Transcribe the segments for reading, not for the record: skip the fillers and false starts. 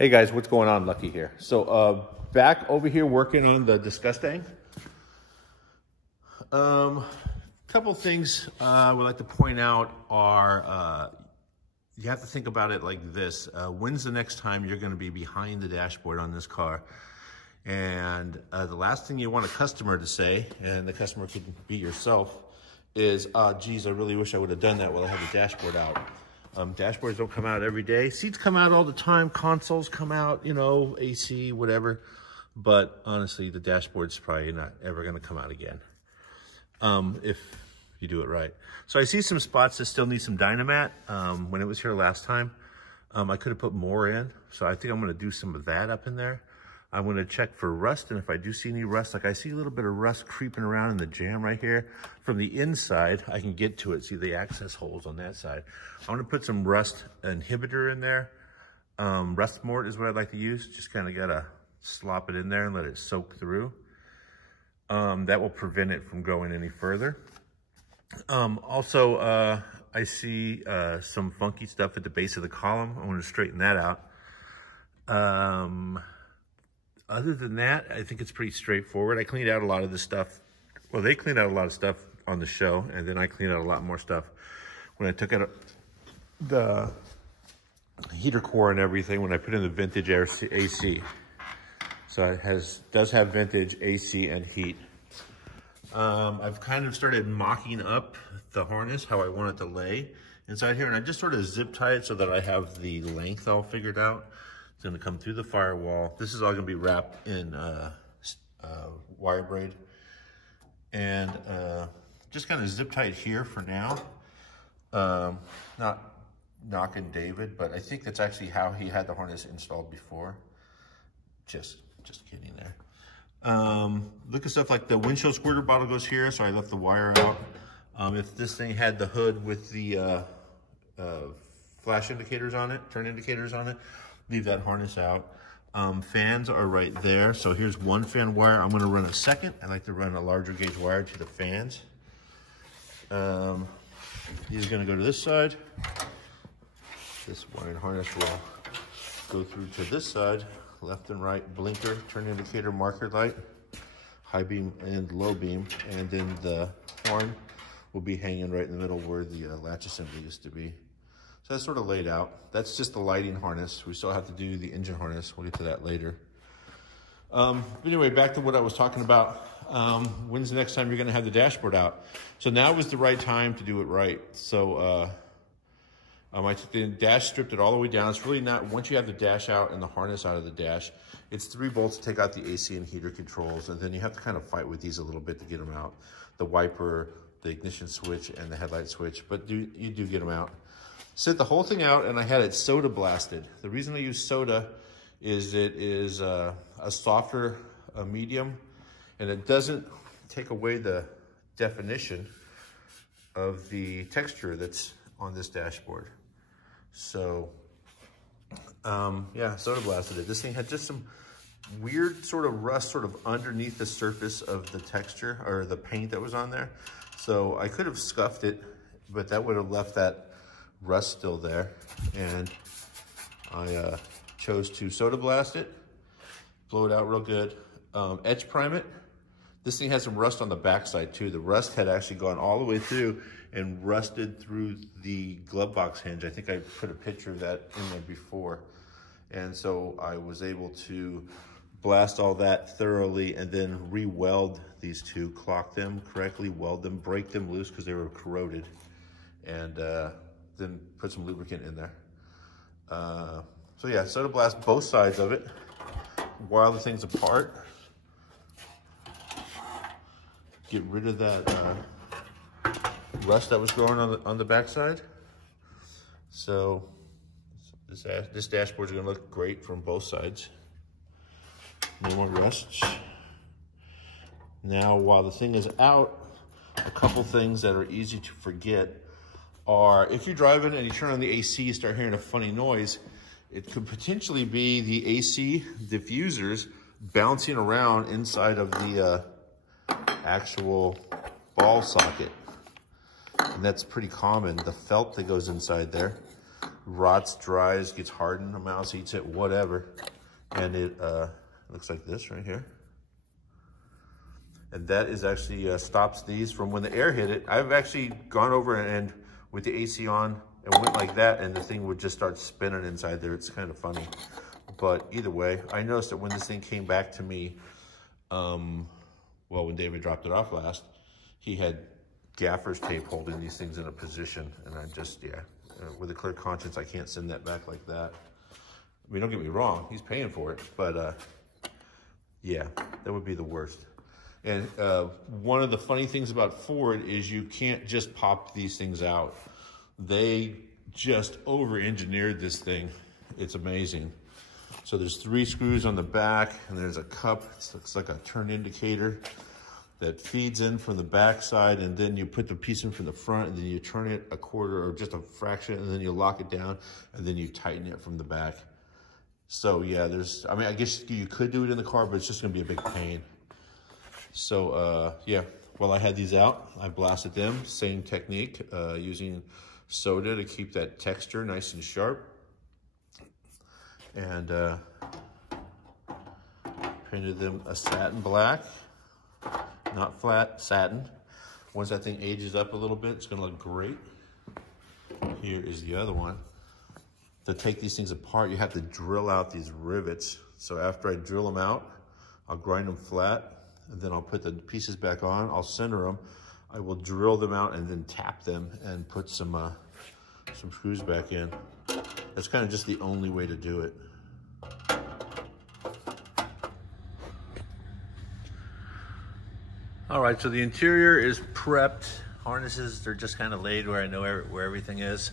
Hey guys, what's going on? Lucky here. So back over here working on the Mustang. Couple things I would like to point out are you have to think about it like this. When's the next time you're going to be behind the dashboard on this car? And the last thing you want a customer to say, and the customer could be yourself, is, geez, I really wish I would have done that while I had the dashboard out. Dashboards don't come out every day. Seats come out all the time. Consoles come out, you know, AC, whatever. But honestly, the dashboard's probably not ever going to come out again if you do it right. So I see some spots that still need some Dynamat. When it was here last time, I could have put more in. So I think I'm going to do some of that up in there. I'm going to check for rust, and if I do see any rust, like I see a little bit of rust creeping around in the jam right here. From the inside, I can get to it, see the access holes on that side. I'm going to put some rust inhibitor in there. Rust mort is what I'd like to use. Just kind of got to slop it in there and let it soak through. That will prevent it from going any further. Also, I see some funky stuff at the base of the column. I want to straighten that out. Other than that, I think it's pretty straightforward. I cleaned out a lot of this stuff. Well, they cleaned out a lot of stuff on the show, and then I cleaned out a lot more stuff when I took out the heater core and everything, when I put in the vintage AC. So it does have vintage AC and heat. I've kind of started mocking up the harness, how I want it to lay inside here, and I just sort of zip tie it so that I have the length all figured out. It's going to come through the firewall. This is all going to be wrapped in wire braid. And just kind of zip tie it here for now. Not knocking David, but I think that's actually how he had the harness installed before. Just kidding there. Look at stuff like the windshield squirter bottle goes here, so I left the wire out. If this thing had the hood with the flash indicators on it, turn indicators on it, leave that harness out. Fans are right there. So here's one fan wire. I'm going to run a second. I like to run a larger gauge wire to the fans. He's going to go to this side. This wiring harness will go through to this side, left and right, blinker, turn indicator, marker light, high beam and low beam. And then the horn will be hanging right in the middle where the latch assembly used to be. So that's sort of laid out. That's just the lighting harness. We still have to do the engine harness. We'll get to that later. But anyway, back to what I was talking about. When's the next time you're going to have the dashboard out? So now was the right time to do it right. So I took the dash, stripped it all the way down. It's really not, once you have the dash out and the harness out of the dash, it's 3 bolts to take out the AC and heater controls. And then you have to kind of fight with these a little bit to get them out. The wiper, the ignition switch, and the headlight switch. But you do get them out. Set the whole thing out, and I had it soda blasted. The reason I use soda is it is a softer medium, and it doesn't take away the definition of the texture that's on this dashboard. So, yeah, soda blasted it. This thing had just some weird sort of rust sort of underneath the surface of the texture or the paint that was on there. So I could have scuffed it, but that would have left that rust still there, and I chose to soda blast it, blow it out real good, etch prime it. This thing has some rust on the backside too. The rust had actually gone all the way through and rusted through the glove box hinge. I think I put a picture of that in there before, and so I was able to blast all that thoroughly and then re-weld these two, clock them correctly, weld them, break them loose because they were corroded, and then put some lubricant in there. So yeah, soda blast both sides of it while the thing's apart. Get rid of that rust that was growing on the backside. So this dashboard is gonna look great from both sides. No more rust. Now, while the thing is out, a couple things that are easy to forget are, if you're driving and you turn on the AC, you start hearing a funny noise, it could potentially be the AC diffusers bouncing around inside of the actual ball socket. And that's pretty common, the felt that goes inside there. rots, dries, gets hardened, a mouse eats it, whatever. And it looks like this right here. And that is actually stops these from when the air hit it. I've actually gone over and with the AC on and went like that, and the thing would just start spinning inside there. It's kind of funny. But either way, I noticed that when this thing came back to me, well, when David dropped it off last, he had gaffer's tape holding these things in a position. And I just, yeah, with a clear conscience, I can't send that back like that. I mean, don't get me wrong, he's paying for it, but yeah, that would be the worst. And one of the funny things about Ford is you can't just pop these things out. They just over-engineered this thing. It's amazing. So there's 3 screws on the back, and there's a cup. It looks like a turn indicator that feeds in from the back side, and then you put the piece in from the front, and then you turn it a quarter or just a fraction, and then you lock it down, and then you tighten it from the back. So yeah, I mean, I guess you could do it in the car, but it's just gonna be a big pain. So yeah, while I had these out, I blasted them, same technique, using soda to keep that texture nice and sharp. And painted them a satin black, not flat, satin. Once that thing ages up a little bit, it's gonna look great. Here is the other one. To take these things apart, you have to drill out these rivets. So after I drill them out, I'll grind them flat, and then I'll put the pieces back on. I'll center them. I will drill them out and then tap them and put some screws back in. That's kind of just the only way to do it. All right, so the interior is prepped. Harnesses, they're just kind of laid where I know where everything is.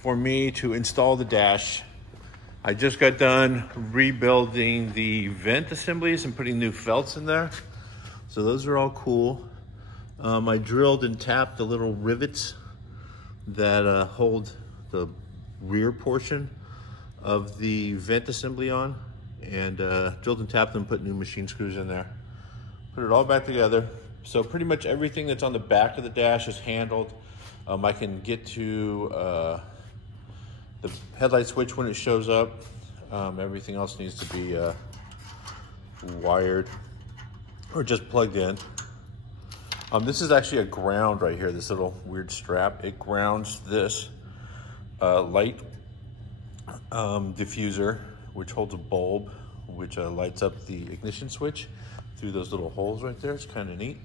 For me to install the dash, I just got done rebuilding the vent assemblies and putting new felts in there. So those are all cool. I drilled and tapped the little rivets that hold the rear portion of the vent assembly on, and drilled and tapped them, put new machine screws in there. Put it all back together. So pretty much everything that's on the back of the dash is handled. I can get to the headlight switch when it shows up. Everything else needs to be wired or just plugged in. This is actually a ground right here, this little weird strap. It grounds this light diffuser, which holds a bulb, which lights up the ignition switch through those little holes right there. It's kind of neat.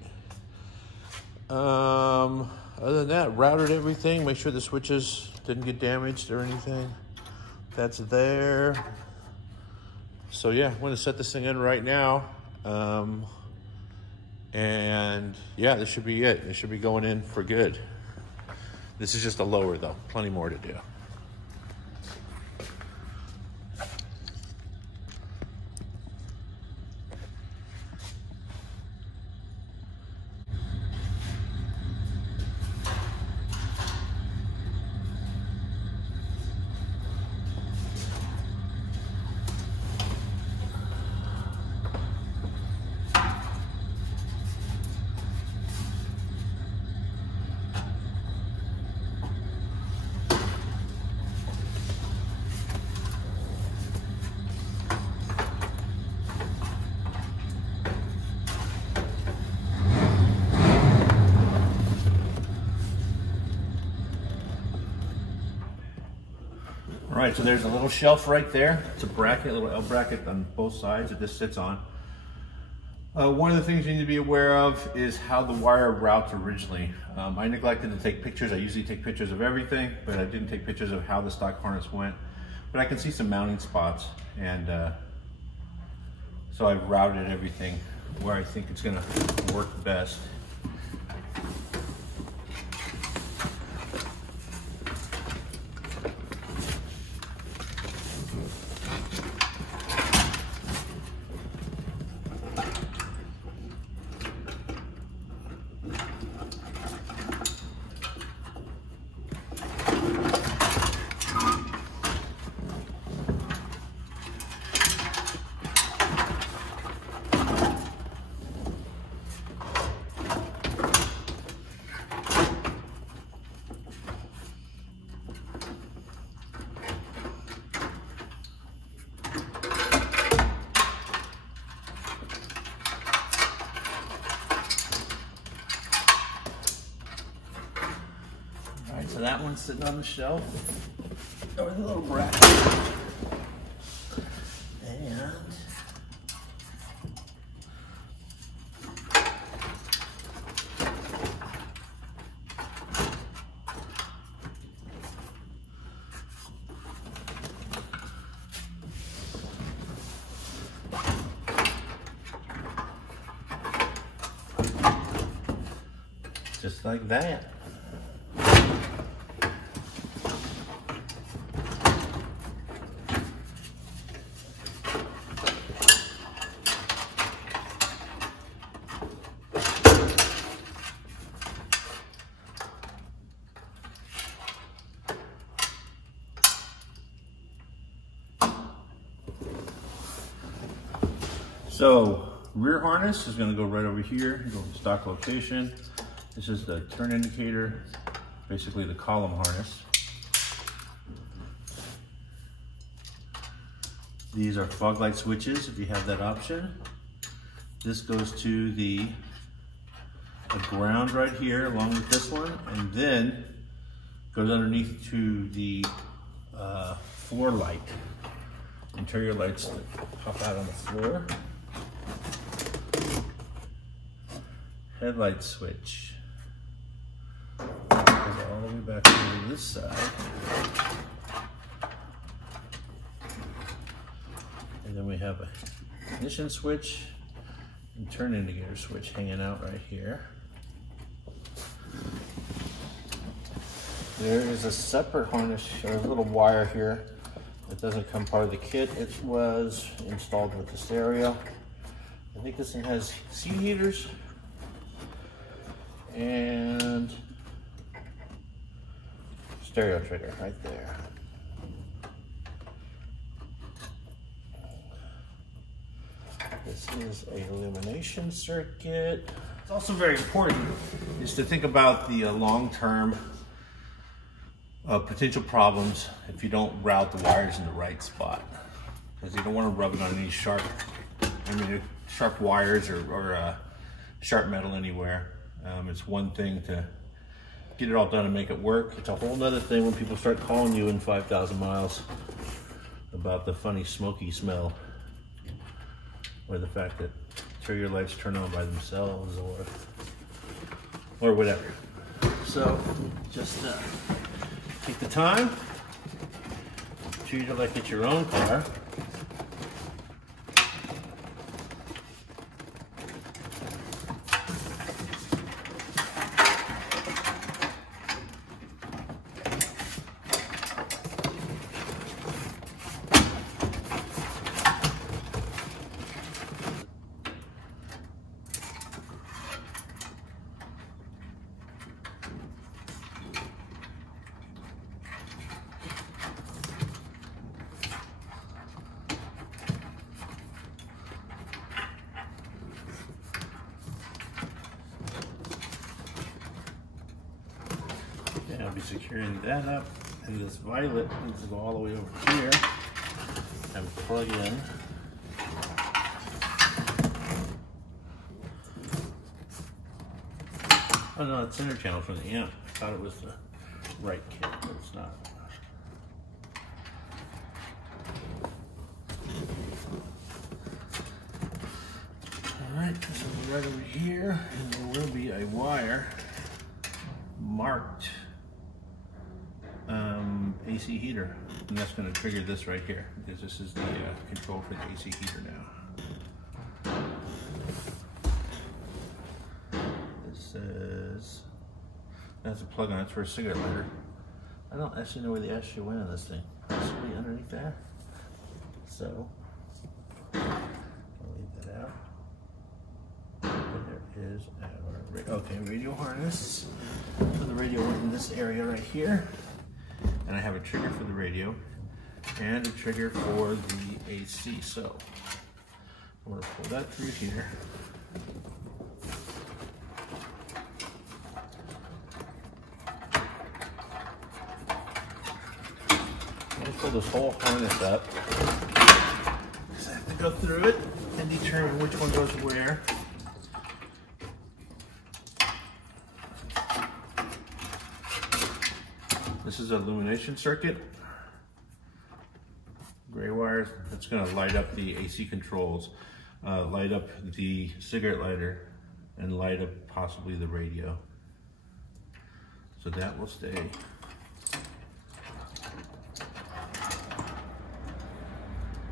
Other than that, routed everything, make sure the switches didn't get damaged or anything. That's there. So yeah, I'm gonna set this thing in right now. And yeah, this should be it. It should be going in for good. This is just a lower though, plenty more to do. All right, so there's a little shelf right there. It's a bracket, a little L bracket on both sides that this sits on. One of the things you need to be aware of is how the wire routes originally. I neglected to take pictures. I usually take pictures of everything, but I didn't take pictures of how the stock harness went. But I can see some mounting spots, and so I've routed everything where I think it's gonna work best. that one sitting on the shelf, or the little bracket. And just like that. So rear harness is going to go right over here, go to stock location. This is the turn indicator, basically the column harness. These are fog light switches if you have that option. This goes to the ground right here along with this one, and then goes underneath to the floor light. Interior lights that pop out on the floor. Headlight switch. Goes all the way back to this side. And then we have a ignition switch and turn indicator switch hanging out right here. There is a separate harness, or a little wire here. It doesn't come part of the kit. It was installed with the stereo. I think this one has seat heaters and stereo trigger right there. This is a illumination circuit. It's also very important is to think about the long-term potential problems if you don't route the wires in the right spot, because you don't want to rub it on any sharp wires or sharp metal anywhere. It's one thing to get it all done and make it work. It's a whole nother thing when people start calling you in 5,000 miles about the funny smoky smell, or the fact that interior lights turn on by themselves, or whatever. So just take the time, treat it like it's your own car. I'll be securing that up, and this violet needs to go all the way over here and plug in. Oh no, it's center channel for the amp. I thought it was the right kit, but it's not. Alright, so right over here, and there will be a wire marked AC heater, and that's going to trigger this right here, because this is the control for the AC heater now. This says that's a plug-on. It's for a cigarette lighter. I don't actually know where the ashtray went on this thing. Possibly underneath there. So I'll leave that out. And there is our radio harness. So the radio went in this area right here. And I have a trigger for the radio and a trigger for the AC. So I'm going to pull that through here. I'm going to pull this whole harness up, because I have to go through it and determine which one goes where. is an illumination circuit. Gray wires, that's gonna light up the AC controls, light up the cigarette lighter, and light up possibly the radio. So that will stay.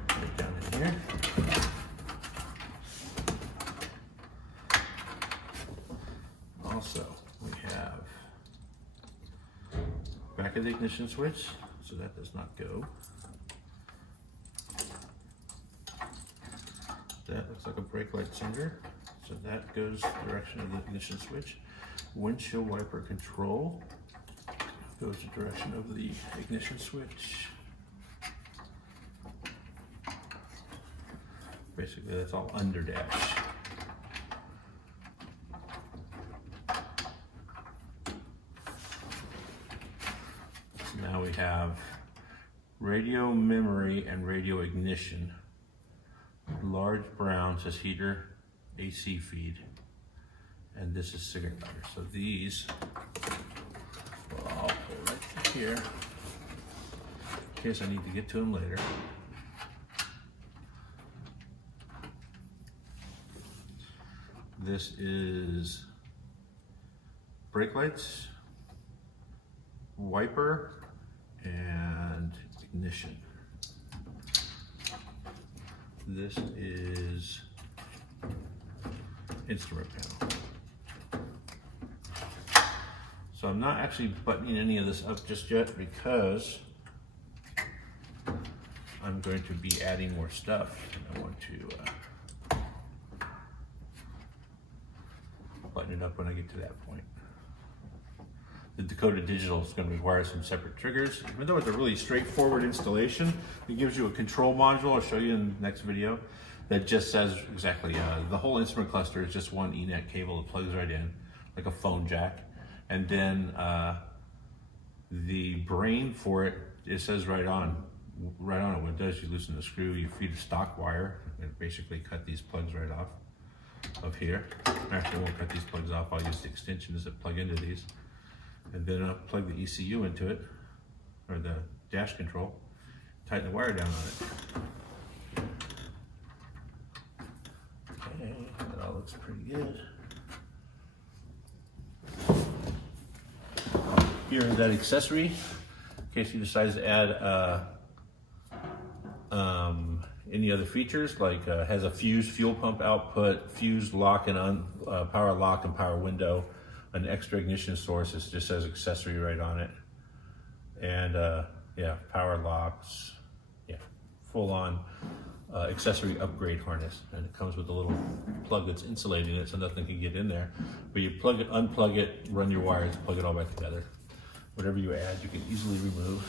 Right down in here. Also, we have back of the ignition switch, so that does not go. That looks like a brake light sender, so that goes the direction of the ignition switch. Windshield wiper control goes the direction of the ignition switch. Basically, that's all under dash. So now we have radio memory and radio ignition. Large brown says heater, AC feed, and this is cigarette lighter. So these, well, I'll put right here in case I need to get to them later. This is brake lights, wiper, and ignition. This is instrument panel. So I'm not actually buttoning any of this up just yet because I'm going to be adding more stuff. I want to button it up when I get to that point. The Dakota Digital is going to require some separate triggers. Even though it's a really straightforward installation, it gives you a control module, I'll show you in the next video, that just says exactly, the whole instrument cluster is just one Ethernet cable that plugs right in, like a phone jack. And then the brain for it, it says right on it. What it does, you loosen the screw, you feed a stock wire, and basically cut these plugs right off of here. Actually, I won't cut these plugs off, I'll use the extensions that plug into these. And then I'll plug the ECU into it, or the dash control, tighten the wire down on it. Okay, that all looks pretty good. Here is that accessory, in case you decide to add any other features, like has a fused fuel pump output, fused lock and power lock and power window, an extra ignition source. It just says accessory right on it. And yeah, power locks, yeah, full on accessory upgrade harness. And it comes with a little plug that's insulating it so nothing can get in there. But you plug it, unplug it, run your wires, plug it all back together. Whatever you add, you can easily remove.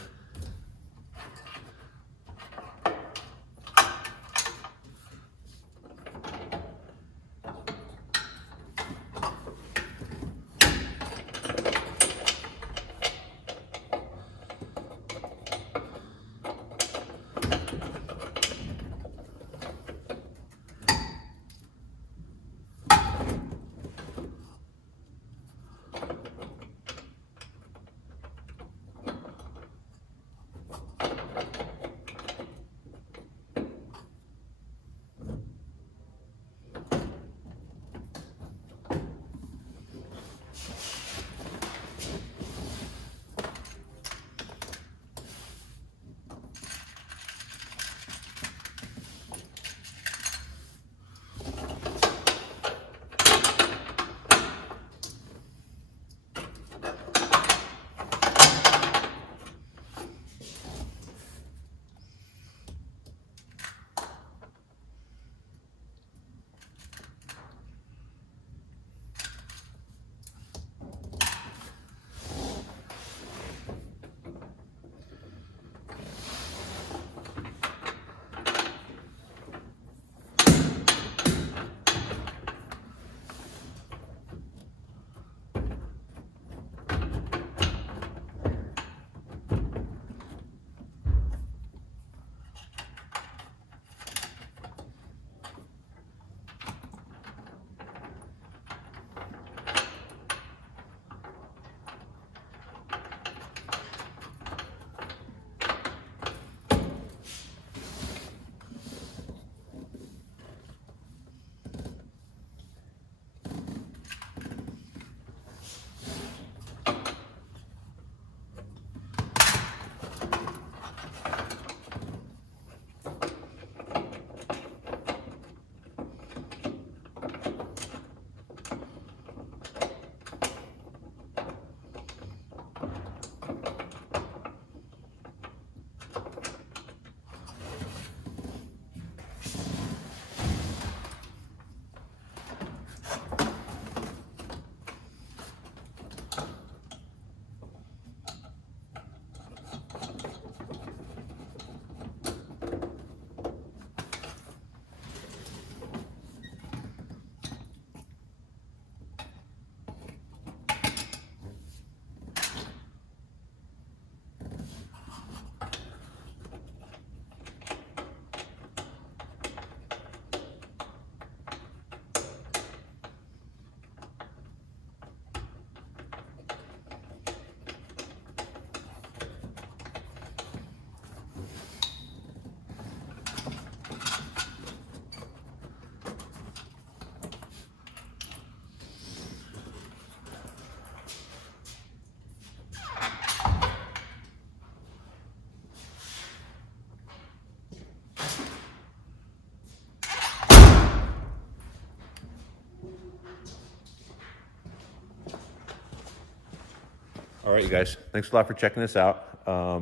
All right, you guys, thanks a lot for checking this out.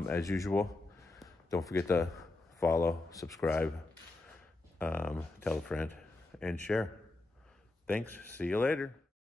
As usual, don't forget to follow, subscribe, tell a friend, and share. Thanks. See you later.